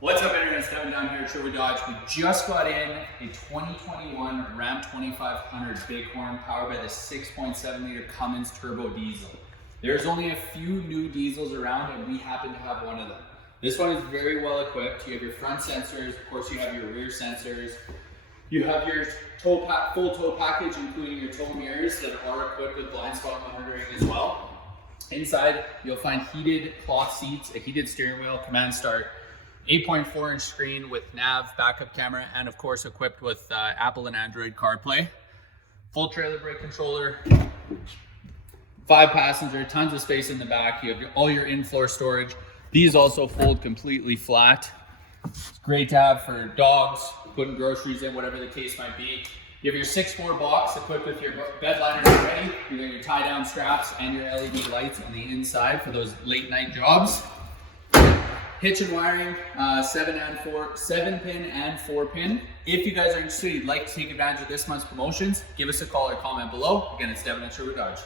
What's up, everyone? It's Devin down here at Sherwood Dodge. We just got in a 2021 Ram 2500 Bighorn powered by the 6.7 liter Cummins turbo diesel. There's only a few new diesels around and we happen to have one of them. This one is very well equipped. You have your front sensors, of course you have your rear sensors. You have your full tow package, including your tow mirrors that are equipped with blind spot monitoring as well. Inside, you'll find heated cloth seats, a heated steering wheel, command start, 8.4 inch screen with nav, backup camera, and of course equipped with Apple and Android CarPlay. Full trailer brake controller, 5 passenger, tons of space in the back. You have all your in-floor storage. These also fold completely flat. It's great to have for dogs, putting groceries in, whatever the case might be. You have your 6'4" box equipped with your Bedliner already. You got your tie-down straps and your LED lights on the inside for those late night jobs. Hitch and wiring, 7-pin and 4-pin. If you guys are interested, you'd like to take advantage of this month's promotions, give us a call or comment below. Again, it's Devin at Sherwood Dodge.